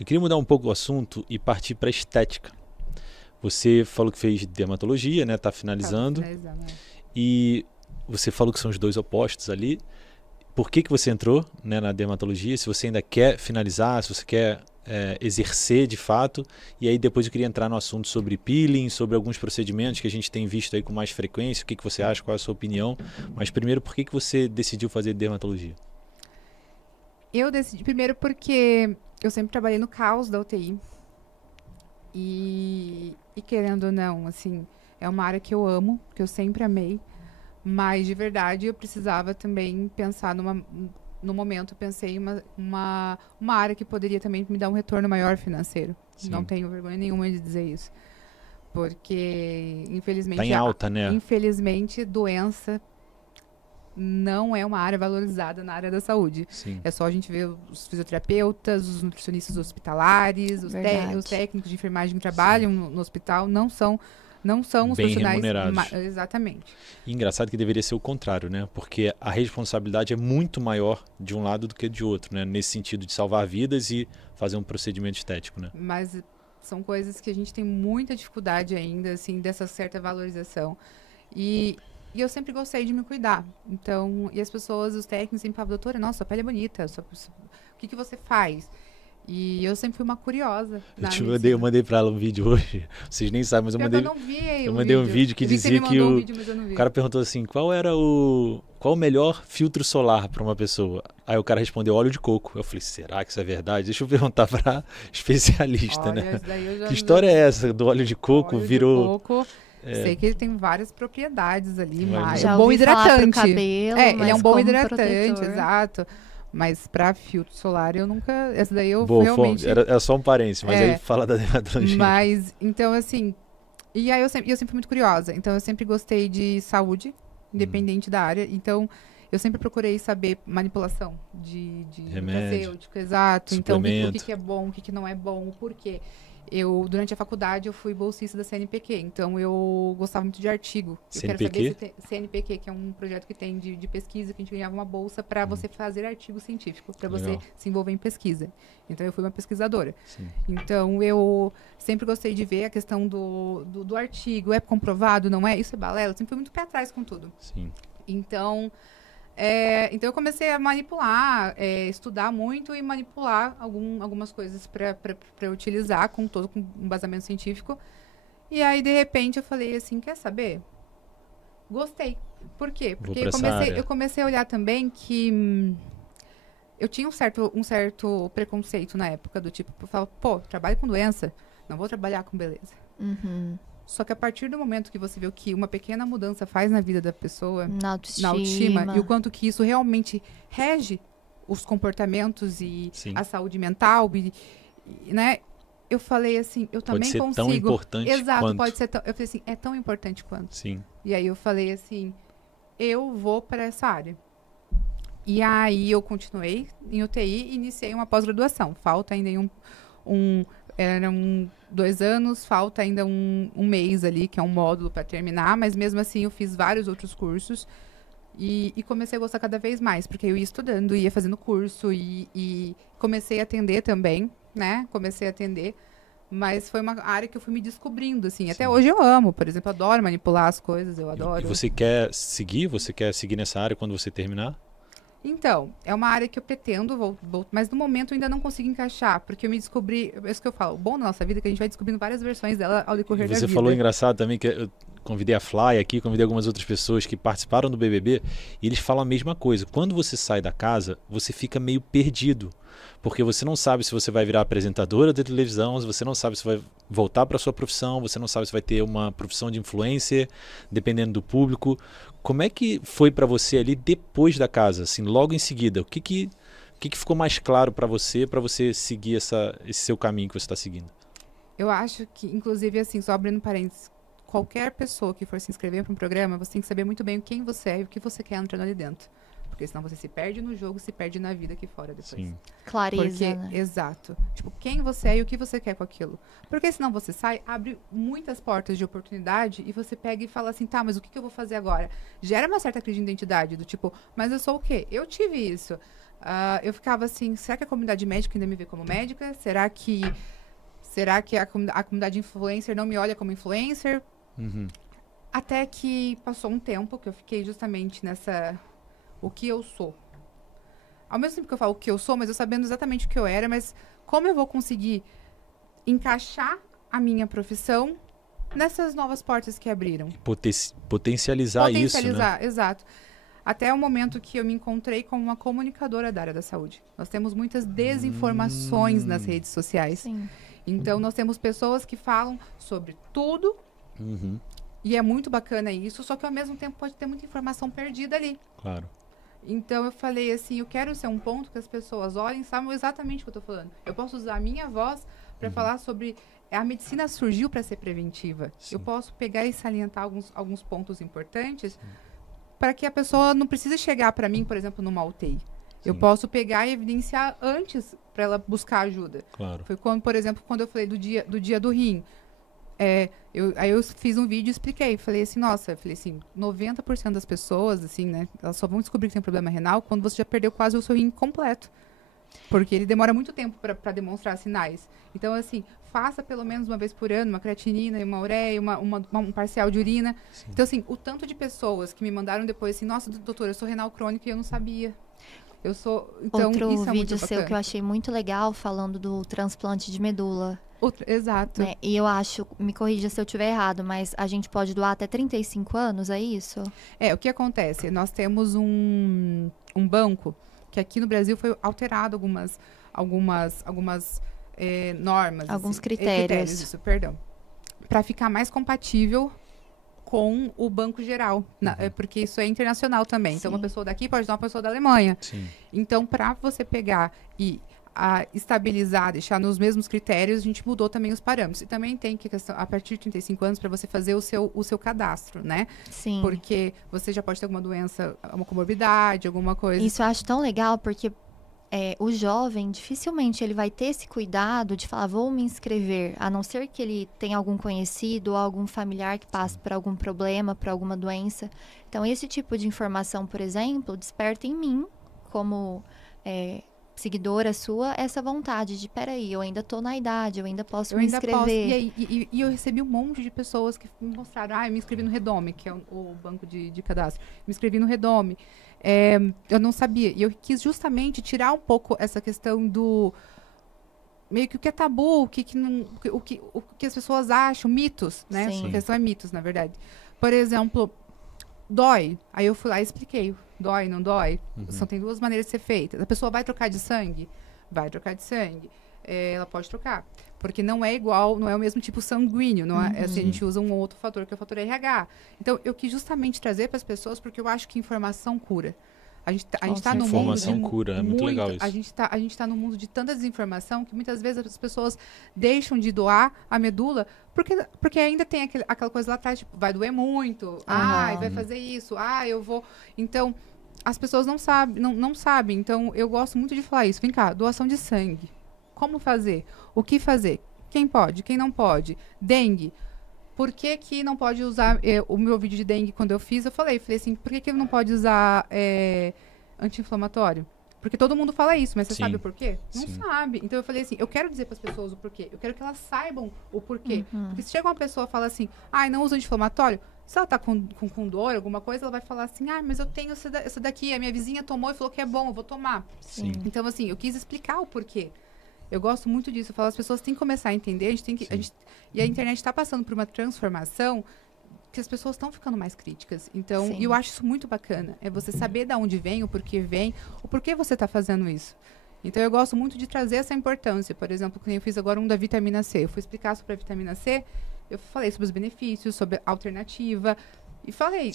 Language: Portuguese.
Eu queria mudar um pouco o assunto e partir para estética. Você falou que fez dermatologia, né? Tá finalizando. E você falou que são os dois opostos ali. Por que você entrou, né, na dermatologia? Se você ainda quer finalizar, se você quer exercer de fato. E aí depois eu queria entrar no assunto sobre peeling, sobre alguns procedimentos que a gente tem visto aí com mais frequência. O que você acha, qual é a sua opinião? Mas primeiro, por que você decidiu fazer dermatologia? Eu decidi primeiro porque eu sempre trabalhei no caos da UTI. E querendo ou não, assim, é uma área que eu amo, que eu sempre amei. Mas, de verdade, eu precisava também pensar no momento, pensei em uma área que poderia também me dar um retorno maior financeiro. Sim. Não tenho vergonha nenhuma de dizer isso. Porque, infelizmente, tá em alta, né? Infelizmente, doença não é uma área valorizada na área da saúde. Sim. É só a gente ver os fisioterapeutas, os nutricionistas hospitalares, os técnicos de enfermagem que trabalham no hospital, não são os bem profissionais remunerados. Exatamente. E engraçado que deveria ser o contrário, né? Porque a responsabilidade é muito maior de um lado do que de outro, né? Nesse sentido de salvar vidas e fazer um procedimento estético, né? Mas são coisas que a gente tem muita dificuldade ainda, assim, dessa certa valorização. E eu sempre gostei de me cuidar. Então, e as pessoas, os técnicos sempre falavam, doutora, nossa, sua pele é bonita, o que você faz? E eu sempre fui uma curiosa. Eu mandei pra ela um vídeo hoje. Vocês nem sabem, mas eu mandei um vídeo que dizia que o cara perguntou assim, qual o melhor filtro solar para uma pessoa? Aí o cara respondeu óleo de coco. Eu falei, será que isso é verdade? Deixa eu perguntar para especialista, né? Que história é essa do óleo de coco? Virou... Sei que ele tem várias propriedades ali, mas já bom hidratante. Pro cabelo, ele é um bom hidratante, exato. Mas para filtro solar eu nunca... Essa daí eu realmente... Era só um parênteses, mas aí fala da dermatologia. Mas, então assim... E aí eu sempre fui muito curiosa. Então eu sempre gostei de saúde, independente da área. Então eu sempre procurei saber manipulação de farmacêutico, exato. Então o que é bom, o que não é bom, o porquê. Durante a faculdade, eu fui bolsista da CNPq, então eu gostava muito de artigo. CNPq? Eu quero saber se CNPq, que é um projeto que tem de pesquisa, que a gente ganhava uma bolsa para você fazer artigo científico, para você se envolver em pesquisa. Então, eu fui uma pesquisadora. Sim. Então, eu sempre gostei de ver a questão do artigo, é comprovado, não é? Isso é balela? Eu sempre fui muito pé atrás com tudo. Sim. Então eu comecei a manipular, estudar muito e manipular algumas coisas para utilizar com um embasamento científico. E aí, de repente, eu falei assim, quer saber? Gostei. Por quê? Porque eu comecei a olhar também que eu tinha um certo preconceito na época, do tipo, eu falava, trabalho com doença, não vou trabalhar com beleza. Uhum. Só que a partir do momento que você vê o que uma pequena mudança faz na vida da pessoa, na autoestima e o quanto que isso realmente rege os comportamentos e a saúde mental, né? Eu falei assim, eu também consigo. Pode ser tão importante quanto. Pode ser tão... Eu falei assim, é tão importante quanto. Sim. E aí eu falei assim, eu vou para essa área. E aí eu continuei em UTI e iniciei uma pós-graduação. Falta ainda eram 2 anos, falta ainda um mês ali, que é um módulo para terminar, mas mesmo assim eu fiz vários outros cursos e comecei a gostar cada vez mais, porque eu ia estudando, ia fazendo curso e comecei a atender também, né? Comecei a atender, mas foi uma área que eu fui me descobrindo, assim. Sim. Até hoje eu amo, por exemplo, adoro manipular as coisas, eu adoro. E você quer seguir? Você quer seguir nessa área quando você terminar? Então, é uma área que eu pretendo, mas no momento eu ainda não consigo encaixar, porque eu me descobri, é isso que eu falo, o bom da nossa vida é que a gente vai descobrindo várias versões dela ao decorrer da vida. Você falou engraçado também, que eu convidei a Fly aqui, convidei algumas outras pessoas que participaram do BBB, e eles falam a mesma coisa. Quando você sai da casa, você fica meio perdido, porque você não sabe se você vai virar apresentadora de televisão, você não sabe se vai voltar para a sua profissão, você não sabe se vai ter uma profissão de influencer, dependendo do público. Como é que foi para você ali depois da casa, assim, logo em seguida? O que ficou mais claro para você seguir esse seu caminho que você está seguindo? Eu acho que, inclusive, assim, só abrindo parênteses, qualquer pessoa que for se inscrever para um programa, você tem que saber muito bem quem você é e o que você quer entrando ali dentro. Porque senão você se perde no jogo, se perde na vida aqui fora depois. Sim. Clareza, né? Exato. Tipo, quem você é e o que você quer com aquilo. Porque senão você sai, abre muitas portas de oportunidade e você pega e fala assim, tá, mas o que eu vou fazer agora? Gera uma certa crise de identidade, do tipo, mas eu sou o quê? Eu tive isso. eu ficava assim, será que a comunidade médica ainda me vê como médica? Será que a comunidade influencer não me olha como influencer? Uhum. Até que passou um tempo que eu fiquei justamente nessa... O que eu sou. Ao mesmo tempo que eu falo o que eu sou, mas eu sabendo exatamente o que eu era, mas como eu vou conseguir encaixar a minha profissão nessas novas portas que abriram? Potencializar isso, né? Exato. Até o momento que eu me encontrei como uma comunicadora da área da saúde. Nós temos muitas desinformações nas redes sociais. Sim. Então, nós temos pessoas que falam sobre tudo, Uhum. e é muito bacana isso, só que ao mesmo tempo pode ter muita informação perdida ali. Claro. Então, eu falei assim, eu quero ser um ponto que as pessoas olhem e saibam exatamente o que eu estou falando. Eu posso usar a minha voz para falar sobre... A medicina surgiu para ser preventiva. Sim. Eu posso pegar e salientar alguns pontos importantes para que a pessoa não precise chegar para mim, por exemplo, numa UTI. Eu posso pegar e evidenciar antes para ela buscar ajuda. Claro. Foi quando, por exemplo, quando eu falei do dia do rim. Aí eu fiz um vídeo e expliquei. Falei assim, 90% das pessoas, assim, né? Elas só vão descobrir que tem problema renal quando você já perdeu quase o seu rim completo. Porque ele demora muito tempo para demonstrar sinais. Então, assim, faça pelo menos uma vez por ano uma creatinina e uma ureia, um parcial de urina. Sim. Então, assim, o tanto de pessoas que me mandaram depois assim, nossa, doutora, eu sou renal crônico e eu não sabia. Então, Outro isso é vídeo muito seu bacana. que eu achei muito legal, falando do transplante de medula. Exato. Né? E eu acho, me corrija se eu estiver errado, mas a gente pode doar até 35 anos, é isso? O que acontece? Nós temos um banco que aqui no Brasil foi alterado algumas normas. Alguns assim, critérios. isso, perdão. Para ficar mais compatível com o Banco Geral. Porque isso é internacional também. Sim. Então, uma pessoa daqui pode dar uma pessoa da Alemanha. Sim. Então, para você pegar e estabilizar, deixar nos mesmos critérios, a gente mudou também os parâmetros. E também tem que a partir de 35 anos para você fazer o seu cadastro, né? Sim. Porque você já pode ter alguma doença, uma comorbidade, alguma coisa. Isso eu acho tão legal, porque o jovem, dificilmente ele vai ter esse cuidado de falar, vou me inscrever, a não ser que ele tenha algum conhecido ou algum familiar que passe por algum problema, por alguma doença. Então, esse tipo de informação, por exemplo, desperta em mim, como seguidora sua, essa vontade de, peraí, eu ainda tô na idade, eu ainda posso me inscrever. E eu recebi um monte de pessoas que me mostraram, eu me inscrevi no Redome, que é o banco de cadastro. Me inscrevi no Redome. Eu não sabia. E eu quis justamente tirar um pouco essa questão do... Meio que o que é tabu, o que as pessoas acham, mitos, né? Sim. A questão é mitos, na verdade. Por exemplo, dói. Aí eu fui lá e expliquei. Dói, não dói? Só tem duas maneiras de ser feita. A pessoa vai trocar de sangue? Vai trocar de sangue. Ela pode trocar. Porque não é igual, não é o mesmo tipo sanguíneo. Não é, assim, a gente usa um outro fator, que é o fator RH. Então, eu quis justamente trazer para as pessoas, porque eu acho que informação cura. A gente tá no mundo... Informação cura, é muito legal isso. A gente tá no mundo de tanta desinformação que muitas vezes as pessoas deixam de doar a medula porque ainda tem aquela coisa lá atrás, tipo, vai doer muito, vai fazer isso, eu vou... Então, as pessoas não sabem. Então, eu gosto muito de falar isso. Vem cá, doação de sangue. Como fazer? O que fazer? Quem pode? Quem não pode? Dengue. Por que não pode usar... o meu vídeo de dengue, quando eu falei assim, por que não pode usar anti-inflamatório? Porque todo mundo fala isso, mas você sabe o porquê? Não sabe. Então, eu falei assim, eu quero dizer para as pessoas o porquê. Eu quero que elas saibam o porquê. Porque se chega uma pessoa e fala assim, não usa anti-inflamatório, se ela tá com dor, alguma coisa, ela vai falar assim, mas eu tenho essa daqui, a minha vizinha tomou e falou que é bom, eu vou tomar. Sim. Então, assim, eu quis explicar o porquê. Eu gosto muito disso. Eu falo, as pessoas têm que começar a entender. E a internet está passando por uma transformação que as pessoas estão ficando mais críticas. Então, eu acho isso muito bacana. É você saber de onde vem, o porquê você está fazendo isso. Então, eu gosto muito de trazer essa importância. Por exemplo, quando eu fiz agora um da vitamina C. Eu fui explicar sobre a vitamina C. Eu falei sobre os benefícios, sobre a alternativa. E falei,